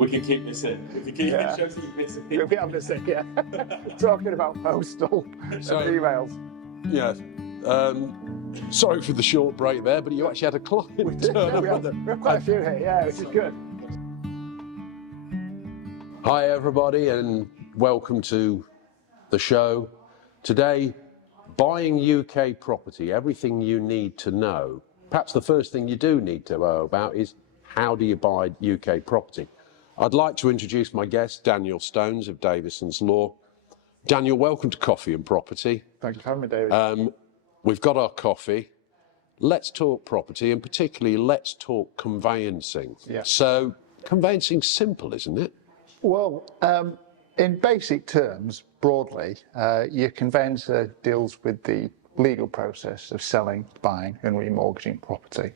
We can keep this in. If you keep it, shows keep this in. We'll be able to say, yeah. Talking about postal and emails. Yeah. Sorry for the short break there, but you actually had a client. We did, yeah, we had quite a few here, yeah, which is good. Hi everybody, and welcome to the show. Today, buying UK property, everything you need to know. Perhaps the first thing you do need to know about is how do you buy UK property? I'd like to introduce my guest, Daniel Stones of Davison's Law. Daniel, welcome to Coffee and Property. Thank you for having me, David. We've got our coffee. Let's talk property, and particularly let's talk conveyancing. Yeah. So conveyancing's simple, isn't it? Well, in basic terms, broadly, your conveyancer deals with the legal process of selling, buying and remortgaging property.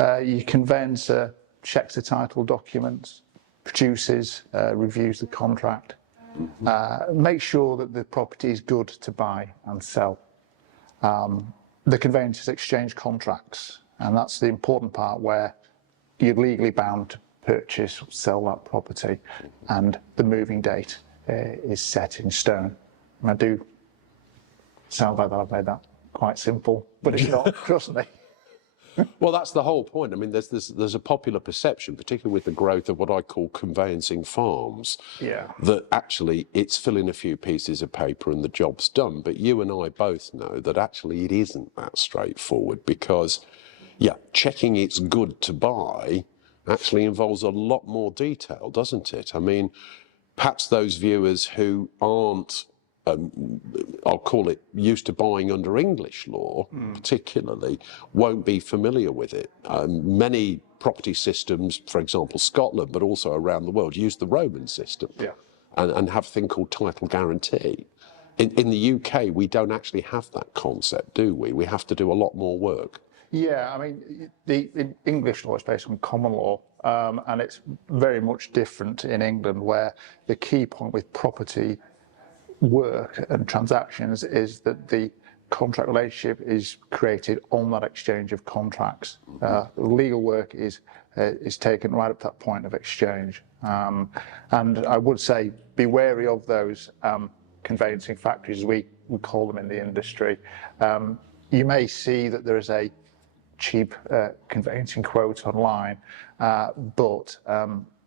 Your conveyancer checks the title documents, produces, reviews the contract, makes sure that the property is good to buy and sell. The conveyancers exchange contracts, and that's the important part where you're legally bound to purchase or sell that property, and the moving date is set in stone. And I do sound like that I've made that quite simple, but it's not, trust me. Well, that's the whole point. I mean, there's a popular perception, particularly with the growth of what I call conveyancing farms, that actually it's filling a few pieces of paper and the job's done. But you and I both know that actually it isn't that straightforward, because, checking it's good to buy actually involves a lot more detail, doesn't it? I mean, perhaps those viewers who aren't, I'll call it, used to buying under English law, particularly, won't be familiar with it. Many property systems, for example, Scotland, but also around the world, use the Roman system and have a thing called title guarantee. In the UK, we don't actually have that concept, do we? We have to do a lot more work. Yeah, I mean, the English law is based on common law, and it's very much different in England, where the key point with property work and transactions is that the contract relationship is created on that exchange of contracts. Legal work is taken right up to that point of exchange. And I would say be wary of those conveyancing factories, as we call them in the industry. You may see that there is a cheap conveyancing quote online, but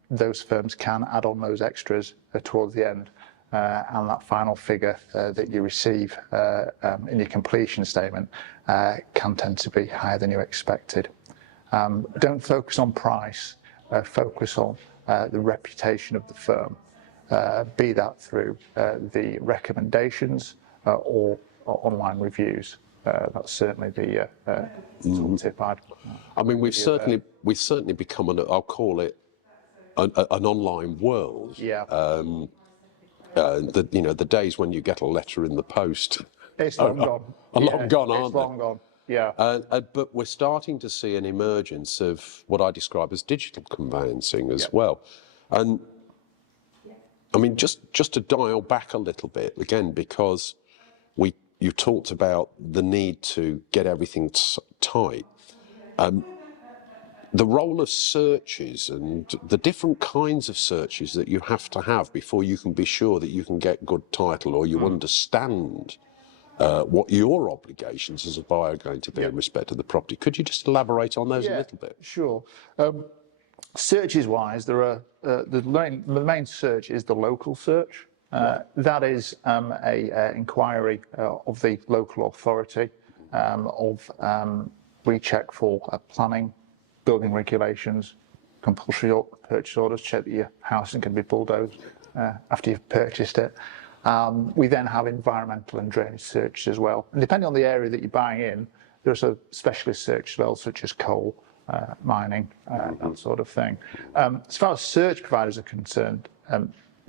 those firms can add on those extras towards the end. And that final figure that you receive in your completion statement can tend to be higher than you expected. Don't focus on price, focus on the reputation of the firm, be that through the recommendations or online reviews. That's certainly the top tip I'd I mean, we've certainly become I'll call it an online world. Yeah. The days when you get a letter in the post It's long gone. Long gone, aren't it's they? long gone, yeah. But we're starting to see an emergence of what I describe as digital conveyancing as well. And I mean, just to dial back a little bit, again, because you talked about the need to get everything tight. The role of searches and the different kinds of searches that you have to have before you can be sure that you can get good title, or you understand what your obligations as a buyer are going to be in respect of the property. Could you just elaborate on those a little bit? Sure. Searches wise, there are the main search is the local search. That is a inquiry of the local authority we check for planning, building regulations, compulsory purchase orders, check that your house isn't going to be bulldozed after you've purchased it. We then have environmental and drainage searches as well. And depending on the area that you're buying in, there's a specialist search as well, such as coal, mining, that sort of thing. As far as search providers are concerned,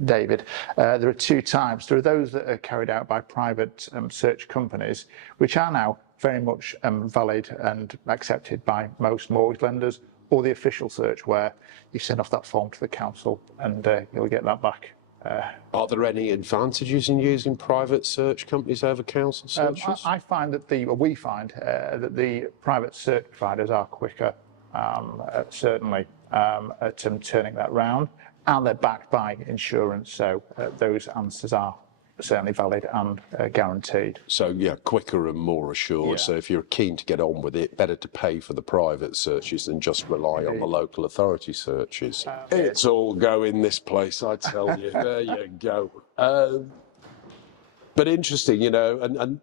David, there are two types. There are those that are carried out by private search companies, which are now very much valid and accepted by most mortgage lenders, or the official search where you send off that form to the council and you'll get that back. Are there any advantages in using private search companies over council searches? I find that we find that the private search providers are quicker, certainly. at turning that round, and they're backed by insurance, so those answers are certainly valid and guaranteed. So yeah, quicker and more assured. Yeah. So if you're keen to get on with it, better to pay for the private searches than just rely on the local authority searches. It's all go in this place, I tell you. There you go. But interesting, you know, and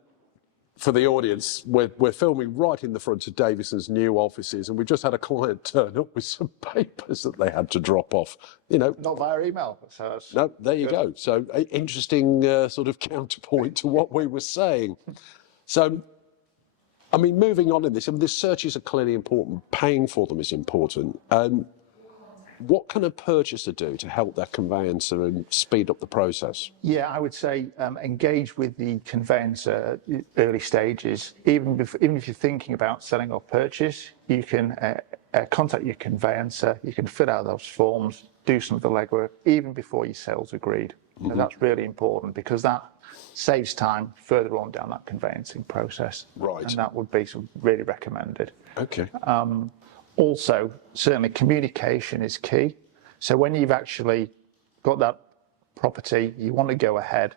for the audience, we're filming right in the front of Davison's new offices, and we just had a client turn up with some papers that they had to drop off. You know, Not via email. So no, there you go. So interesting sort of counterpoint to what we were saying. So, I mean, moving on in this, I mean, the searches are clearly important. Paying for them is important. What can a purchaser do to help their conveyancer and speed up the process? Yeah, I would say engage with the conveyancer at early stages. Even if you're thinking about selling or purchase, you can contact your conveyancer, you can fill out those forms, do some of the legwork, even before your sale's agreed. Mm-hmm. And that's really important because that saves time further on down that conveyancing process. Right. And that would be really recommended. Okay. Also, certainly communication is key. So when you've actually got that property, you want to go ahead,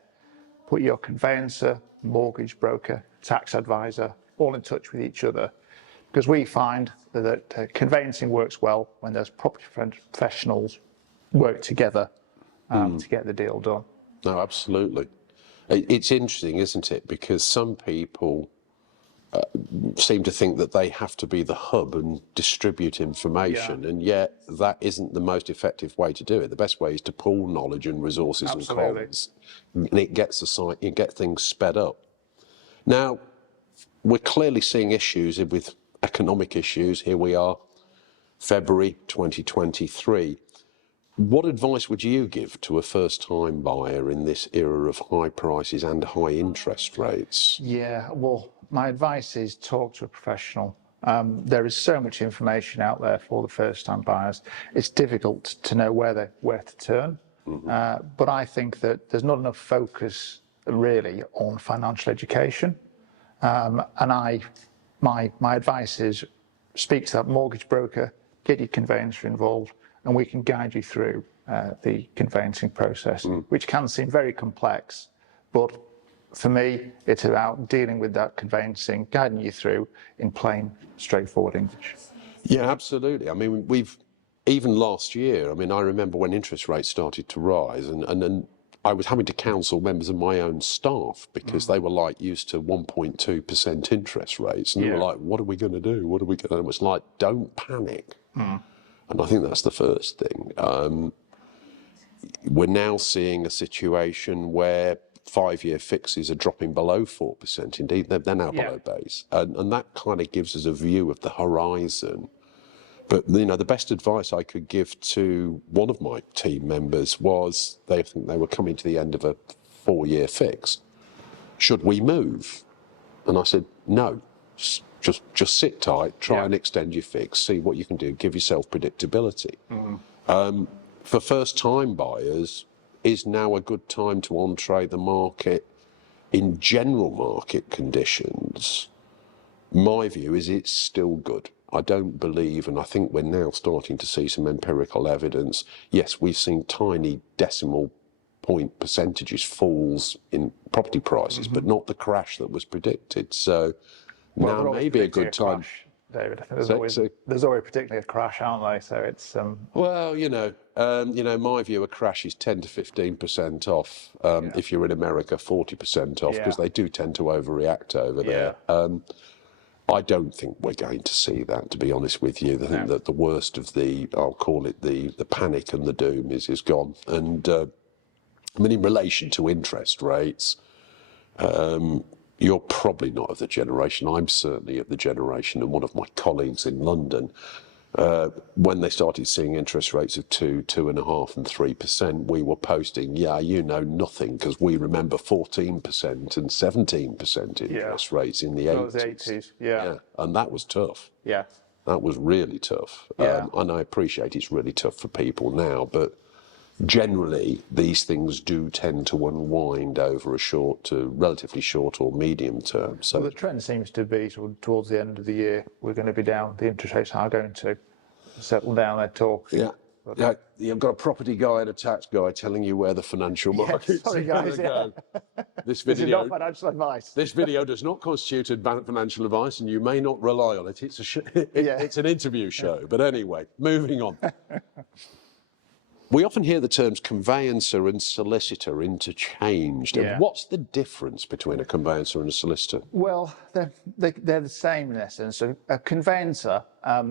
put your conveyancer, mortgage broker, tax advisor, all in touch with each other. Because we find that conveyancing works well when those property professionals work together to get the deal done. No, absolutely. It's interesting, isn't it? Because some people seem to think that they have to be the hub and distribute information, and yet that isn't the most effective way to do it. The best way is to pool knowledge and resources and comms, and it gets the site, you get things sped up. Now, we're clearly seeing issues with economic issues. Here we are, February 2023. What advice would you give to a first-time buyer in this era of high prices and high interest rates? Yeah, well, my advice is talk to a professional. There is so much information out there for the first-time buyers. It's difficult to know where to turn. Mm-hmm. But I think that there's not enough focus really on financial education. And my advice is speak to that mortgage broker, get your conveyancer involved, and we can guide you through the conveyancing process, which can seem very complex, but for me, it's about dealing with that conveyancing, guiding you through in plain, straightforward English. Yeah, absolutely. I mean, even last year, I mean, I remember when interest rates started to rise, and then I was having to counsel members of my own staff because they were like used to 1.2% interest rates, and they were like, what are we going to do? What are we going to do? It was like, don't panic. And I think that's the first thing. We're now seeing a situation where 5-year fixes are dropping below 4%. Indeed, they're now below base. And that kind of gives us a view of the horizon. But, you know, the best advice I could give to one of my team members was they think they were coming to the end of a 4-year fix. Should we move? And I said, no, just sit tight, try and extend your fix, see what you can do, give yourself predictability. For first-time buyers, is now a good time to entree the market in general market conditions? My view is it's still good. I don't believe, and I think we're now starting to see some empirical evidence. Yes, we've seen tiny decimal point percentages falls in property prices, but not the crash that was predicted. So now may be a good time. David, I think there's always particularly a crash, aren't they? So it's well, you know, my view, a crash is 10 to 15% off. If you're in America, 40% off, because they do tend to overreact over there. I don't think we're going to see that, to be honest with you. I think that the worst of I'll call it the panic and the doom is gone. And I mean, in relation to interest rates, you're probably not of the generation. I'm certainly of the generation, and one of my colleagues in London, when they started seeing interest rates of 2, 2.5% and 3%, we were posting, you know nothing, because we remember 14% and 17% interest rates in the 80s. Yeah. And that was tough. Yeah. That was really tough. And I appreciate it's really tough for people now, but generally, these things do tend to unwind over a short to relatively short or medium term. So the trend seems to be towards the end of the year, we're going to be down. The interest rates are going to settle down, they talk. Yeah. Yeah, you've got a property guy and a tax guy telling you where the financial markets sorry, are going guys, to yeah. go. This This is video, not financial advice. this video does not constitute financial advice, and you may not rely on it. It's it's an interview show. But anyway, moving on. We often hear the terms conveyancer and solicitor interchanged. Yeah. What's the difference between a conveyancer and a solicitor? Well, they're the same in essence. A conveyancer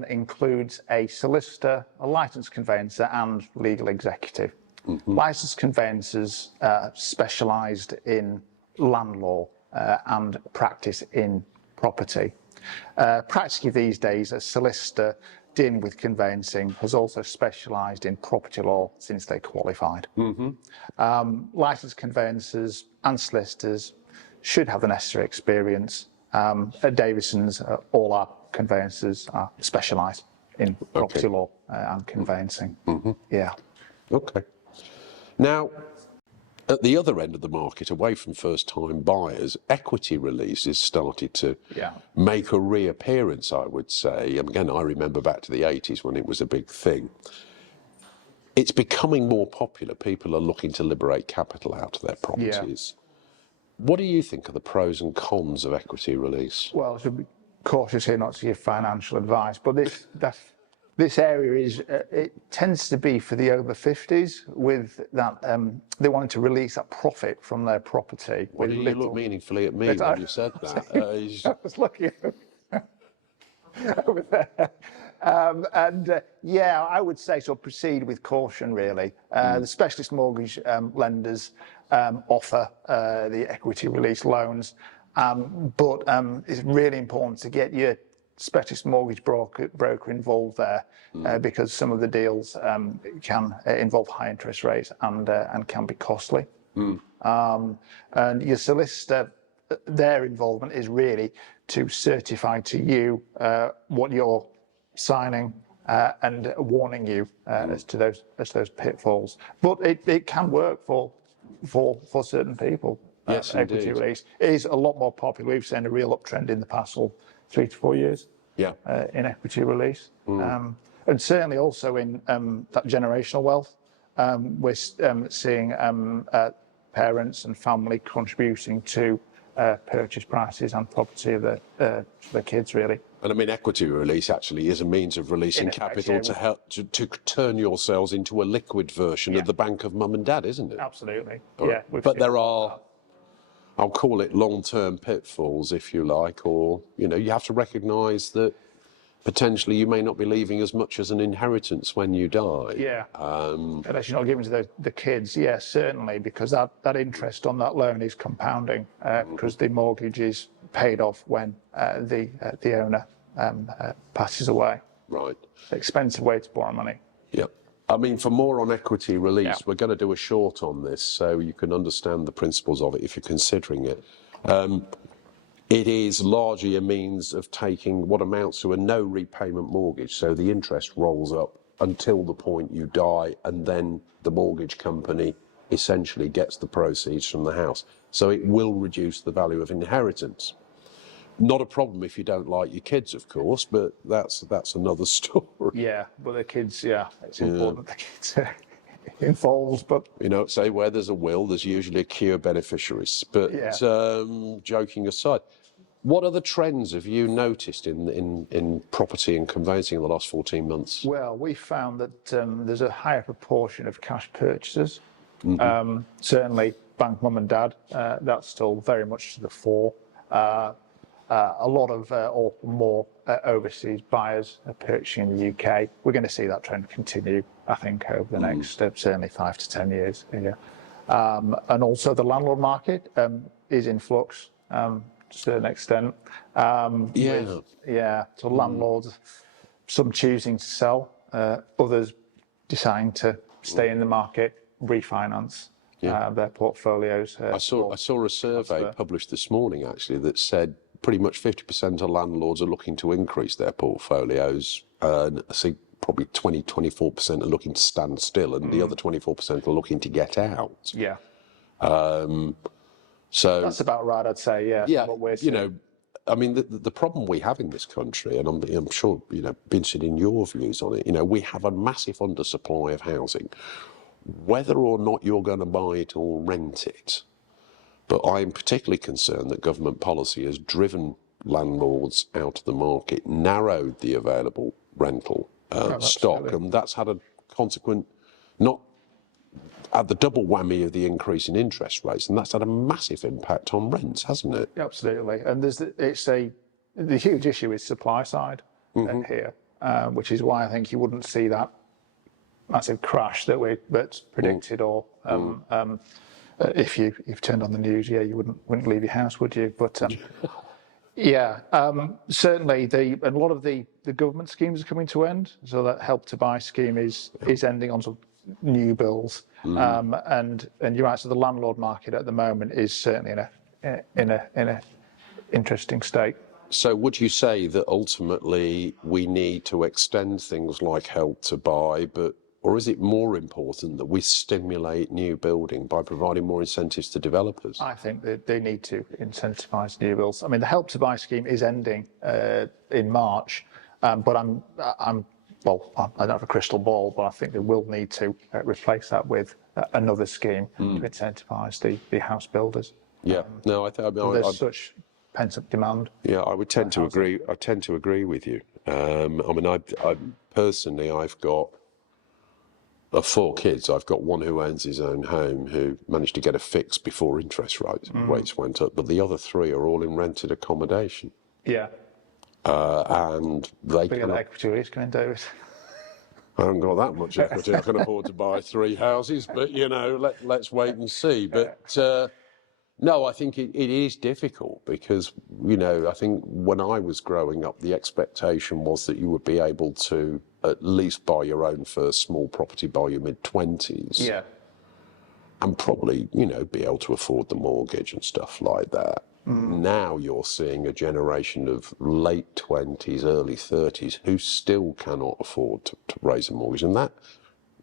includes a solicitor, a licensed conveyancer, and legal executive. Licensed conveyancers specialised in land law and practice in property. Practically these days, a solicitor dealing with conveyancing has also specialised in property law since they qualified. Licensed conveyancers and solicitors should have the necessary experience. At Davison's, all our conveyancers are specialised in property law and conveyancing. Yeah. Okay. Now, at the other end of the market, away from first-time buyers, equity releases started to make a reappearance, I would say. And again, I remember back to the 80s when it was a big thing. It's becoming more popular. People are looking to liberate capital out of their properties. What do you think are the pros and cons of equity release? Well, I should be cautious here not to give financial advice, but this area is, it tends to be for the over 50s with that, they wanted to release that profit from their property. Well, you look meaningfully at me when you said that. I was looking over there. Yeah, I would say so. Proceed with caution, really. The specialist mortgage lenders offer the equity release loans, but it's really important to get your specialist mortgage broker involved there because some of the deals can involve high interest rates and can be costly. And your solicitor, their involvement is really to certify to you what you're signing and warning you as to those pitfalls. But it can work for certain people. Yes, equity release is a lot more popular. We've seen a real uptrend in the past 3 to 4 years. In equity release, and certainly also in that generational wealth, we're seeing parents and family contributing to purchase prices and property of the kids, really. And I mean, equity release actually is a means of releasing capital to help to turn yourselves into a liquid version of the bank of mum and dad, isn't it? Absolutely. But there are, I'll call it long-term pitfalls, if you like, or, you have to recognise that potentially you may not be leaving as much as an inheritance when you die. Unless you're not giving to the kids, certainly, because that interest on that loan is compounding because the mortgage is paid off when the owner passes away. Right. Expensive way to borrow money. Yep. I mean, for more on equity release, we're going to do a short on this so you can understand the principles of it if you're considering it. It is largely a means of taking what amounts to a no repayment mortgage. So the interest rolls up until the point you die, and then the mortgage company essentially gets the proceeds from the house. So it will reduce the value of inheritance. Not a problem if you don't like your kids, of course, but that's another story. Yeah, but the kids, it's important the kids are involved. But say where there's a will, there's usually a queue of beneficiaries. But joking aside, what other trends have you noticed in property and conveyancing in the last 14 months? Well, we found that there's a higher proportion of cash purchases. Certainly, bank mum and dad, that's still very much to the fore. A lot of or more overseas buyers are purchasing in the UK. We're going to see that trend continue, I think, over the next certainly 5 to 10 years. And also the landlord market is in flux to a certain extent. So landlords, some choosing to sell, others deciding to stay in the market, refinance their portlios. I saw a survey published this morning actually that said pretty much 50% of landlords are looking to increase their portfolios. I see probably 24% are looking to stand still, and the other 24% are looking to get out. So that's about right, I'd say. What we're seeing. I mean, the problem we have in this country, and I'm sure, you know, be interested in your views on it, you know, we have a massive undersupply of housing. Whether or not you're going to buy it or rent it, but I'm particularly concerned that government policy has driven landlords out of the market, narrowed the available rental stock, and that's had a consequent, not at the double whammy of the increase in interest rates, and that's had a massive impact on rents, hasn't it? Absolutely, and the huge issue is supply side here, which is why I think you wouldn't see that massive crash that's predicted, or if you've turned on the news, you wouldn't leave your house, would you? But certainly a lot of the government schemes are coming to end, so that Help to Buy scheme is ending on some new builds, and you're right. So the landlord market at the moment is certainly in a interesting state. So would you say that ultimately we need to extend things like Help to Buy, or is it more important that we stimulate new building by providing more incentives to developers? I think that they need to incentivise new builds. I mean, the Help to Buy scheme is ending in March, but I don't have a crystal ball, but I think they will need to replace that with another scheme to incentivise the house builders. Yeah, there's such pent-up demand. Yeah, I would tend to agree. I tend to agree with you. I mean, I personally, I've got 4 kids. I've got one who owns his own home, who managed to get a fix before interest rates went up, but the other 3 are all in rented accommodation. Yeah. And they can... equity risk coming, David. I haven't got that much equity. I can afford to buy 3 houses, but, you know, let's wait and see. But no, I think it is difficult because, you know, I think when I was growing up, the expectation was that you would be able to at least buy your own first small property by your mid-20s. Yeah. And probably, you know, be able to afford the mortgage and stuff like that. Now you're seeing a generation of late 20s, early 30s who still cannot afford to raise a mortgage. And that,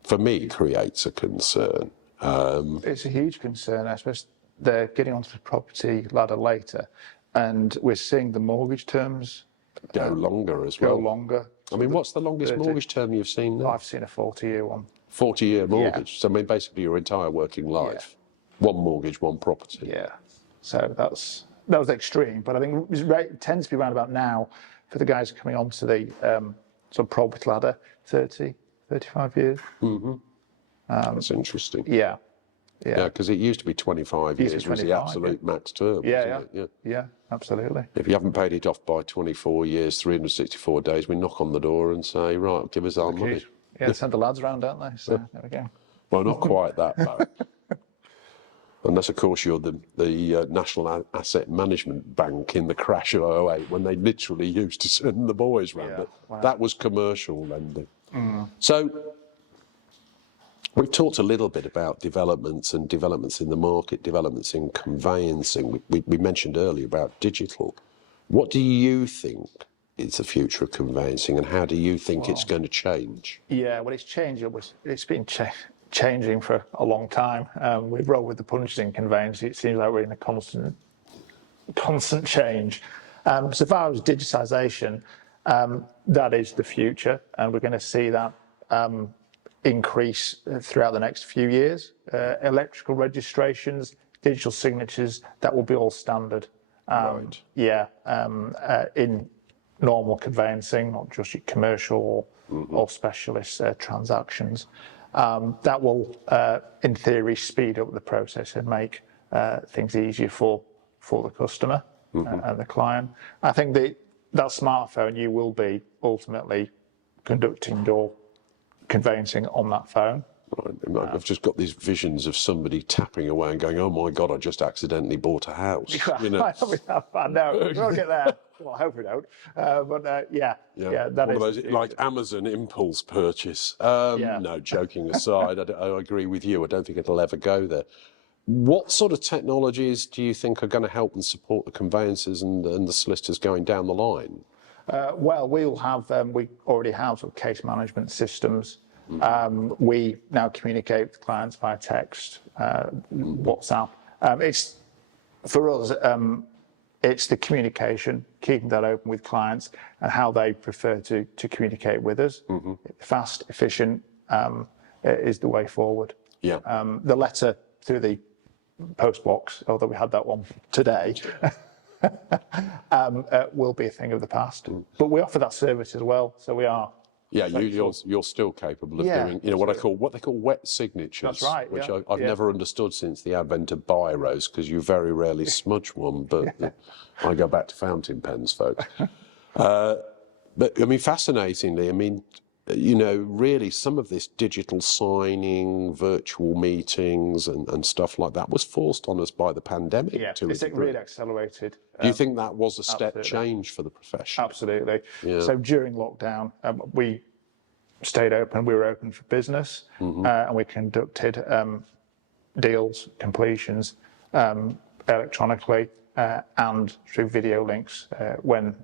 for me, creates a concern. It's a huge concern, I suppose. They're getting onto the property ladder later, and we're seeing the mortgage terms go longer as well. Go longer. I mean, what's the longest mortgage term you've seen now? I've seen a 40-year one. 40-year mortgage. Yeah. So I mean, basically your entire working life. Yeah. One mortgage, one property. Yeah. So that was extreme, but I think it tends to be around about now for the guys coming onto the sort of property ladder, 30, 35 years. That's interesting. Yeah. Yeah, because it used to be 25 years was the absolute max term. Yeah, absolutely. If you haven't paid it off by 24 years, 364 days, we knock on the door and say, right, give us our money. Yeah, send the lads around, don't they? So there we go. Well, not quite that bad. Unless, of course, you're the National Asset Management Bank in the crash of 2008, when they literally used to send the boys round. But that was commercial lending. So we've talked a little bit about developments and developments in the market, developments in conveyancing. We mentioned earlier about digital. What do you think is the future of conveyancing, and how do you think it's going to change? Yeah, well, it's changing. It's been changing for a long time. We've rolled with the punches in conveyancing. It seems like we're in a constant change. So far as digitisation, that is the future, and we're going to see that increase throughout the next few years. Electrical registrations, digital signatures, that will be all standard. Right. Yeah, in normal conveyancing, not just your commercial or specialist transactions. That will, in theory, speed up the process and make things easier for the customer and the client. I think that smartphone, you will be ultimately conducting your conveyancing on that phone. Right. I've just got these visions of somebody tapping away and going, "Oh my God, I just accidentally bought a house." You know? I know. We'll get there. Well, I hope we don't. But yeah, that one of those, like Amazon impulse purchase. No, joking aside, I agree with you. I don't think it'll ever go there. What sort of technologies do you think are going to help and support the conveyancers and the solicitors going down the line? Well, we already have sort of case management systems. We now communicate with clients via text, WhatsApp. It's for us it's the communication, keeping that open with clients and how they prefer to communicate with us. Fast, efficient is the way forward. Yeah. The letter through the post box, although we had that one today, will be a thing of the past. But we offer that service as well, so we are. Yeah, you're still capable of doing, what they call wet signatures. That's right. Which I've never understood since the advent of biros, because you very rarely smudge one. But I go back to fountain pens, folks. But I mean, fascinatingly, I mean, really some of this digital signing, virtual meetings and stuff like that was forced on us by the pandemic. Yeah, it's really accelerated. Do you think that was a step change for the profession? Absolutely. Yeah. So during lockdown, we stayed open. We were open for business, and we conducted deals, completions electronically and through video links. When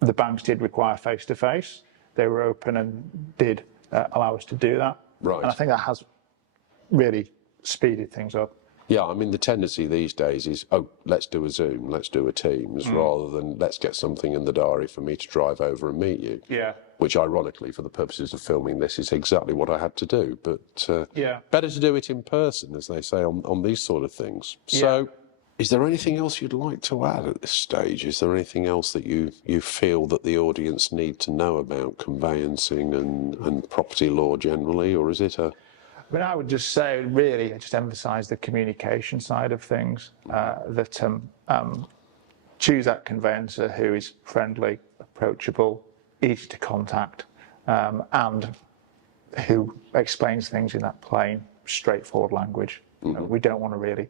the banks did require face-to-face, they were open and did allow us to do that. Right. And I think that has really speeded things up. Yeah, I mean, the tendency these days is, let's do a Zoom, let's do a Teams, rather than let's get something in the diary for me to drive over and meet you. Yeah. Which, ironically, for the purposes of filming this, is exactly what I had to do. But better to do it in person, as they say, on these sort of things. So, is there anything else you'd like to add at this stage? Is there anything else that you feel that the audience need to know about conveyancing and property law generally, or is it a... I mean, I would just say, really, just emphasise the communication side of things, that choose that conveyancer who is friendly, approachable, easy to contact, and who explains things in that plain, straightforward language. We don't want to really...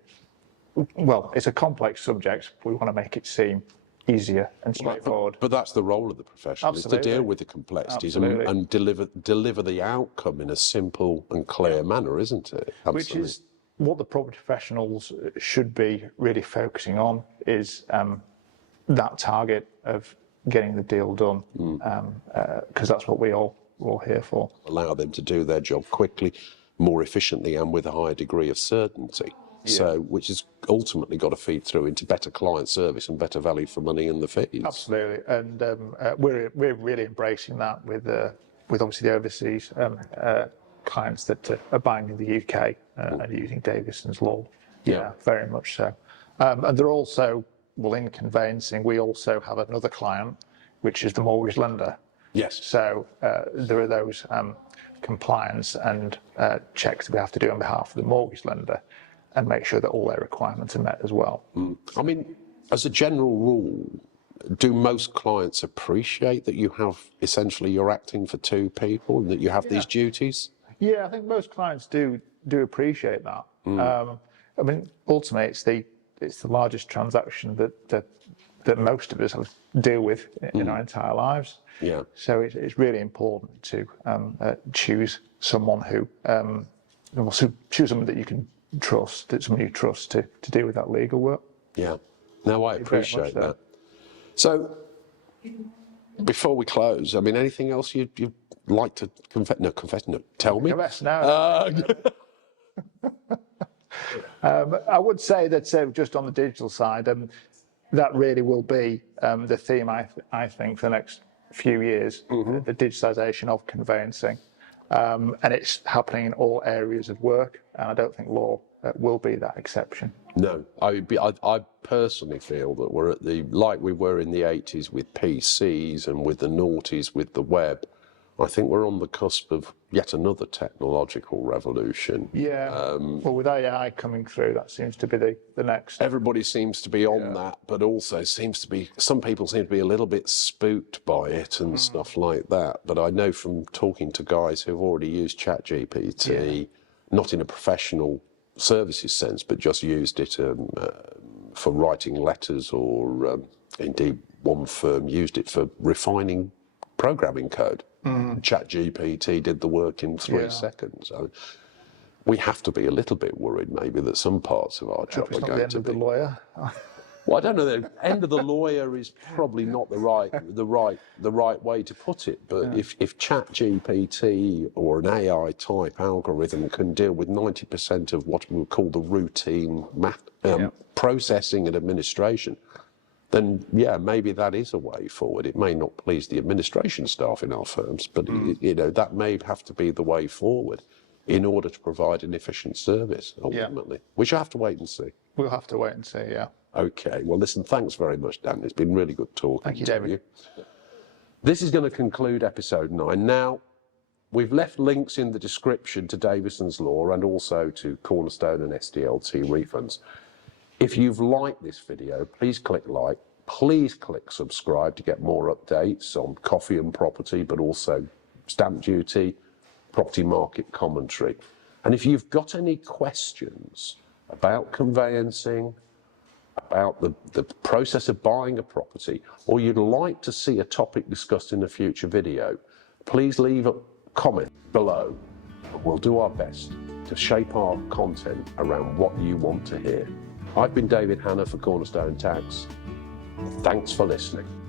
Well, it's a complex subject, but we want to make it seem easier and straightforward. But that's the role of the profession, is to deal with the complexities and deliver the outcome in a simple and clear manner, isn't it? Absolutely. Which is what the property professionals should be really focusing on, is that target of getting the deal done, because that's what we're all here for. Allow them to do their job quickly, more efficiently, and with a higher degree of certainty. So, which has ultimately got to feed through into better client service and better value for money and the fees. Absolutely, and we're really embracing that with obviously the overseas clients that are buying in the UK and using Davison's law. Yeah, very much so. And they're also, well, in conveyancing, we also have another client, which is the mortgage lender. Yes. So there are those compliance and checks that we have to do on behalf of the mortgage lender, and make sure that all their requirements are met as well. I mean, as a general rule, do most clients appreciate that you have, essentially, you're acting for two people and that you have these duties? Yeah, I think most clients do appreciate that. I mean, ultimately, it's the largest transaction that most of us have to deal with in our entire lives. Yeah. So it's really important to choose someone who, choose someone that you can trust, that someone you trust to deal with that legal work. Yeah, no, I appreciate that. So, before we close, I mean, anything else you'd like to tell me? I would say that just on the digital side, that really will be the theme, I think, for the next few years, the digitisation of conveyancing. And it's happening in all areas of work, and I don't think law will be that exception. No, I personally feel that we're at like we were in the 80s with PCs and with the noughties with the web. I think we're on the cusp of yet another technological revolution. Yeah, well, with AI coming through, that seems to be the next. Everybody seems to be on that, but also some people seem to be a little bit spooked by it and stuff like that. But I know from talking to guys who've already used ChatGPT, not in a professional services sense, but just used it for writing letters, or indeed one firm used it for refining programming code. ChatGPT did the work in 3 seconds. So we have to be a little bit worried, maybe, that some parts of our job are going to be. The lawyer. Well, I don't know. The end of the lawyer is probably not the right way to put it. But if ChatGPT or an AI type algorithm can deal with 90% of what we would call the routine processing and administration, then yeah, maybe that is a way forward. It may not please the administration staff in our firms, but you know, that may have to be the way forward in order to provide an efficient service ultimately. We shall have to wait and see. We'll have to wait and see, yeah. Okay, well listen, thanks very much, Dan. It's been really good talking Thank you, to David. you. This is going to conclude episode 9. Now, we've left links in the description to Davison's Law and also to Cornerstone and SDLT Refunds. If you've liked this video, please click like, please click subscribe to get more updates on coffee and property, but also stamp duty, property market commentary. And if you've got any questions about conveyancing, about the process of buying a property, or you'd like to see a topic discussed in a future video, please leave a comment below. We'll do our best to shape our content around what you want to hear. I've been David Hanna for Cornerstone Tax. Thanks for listening.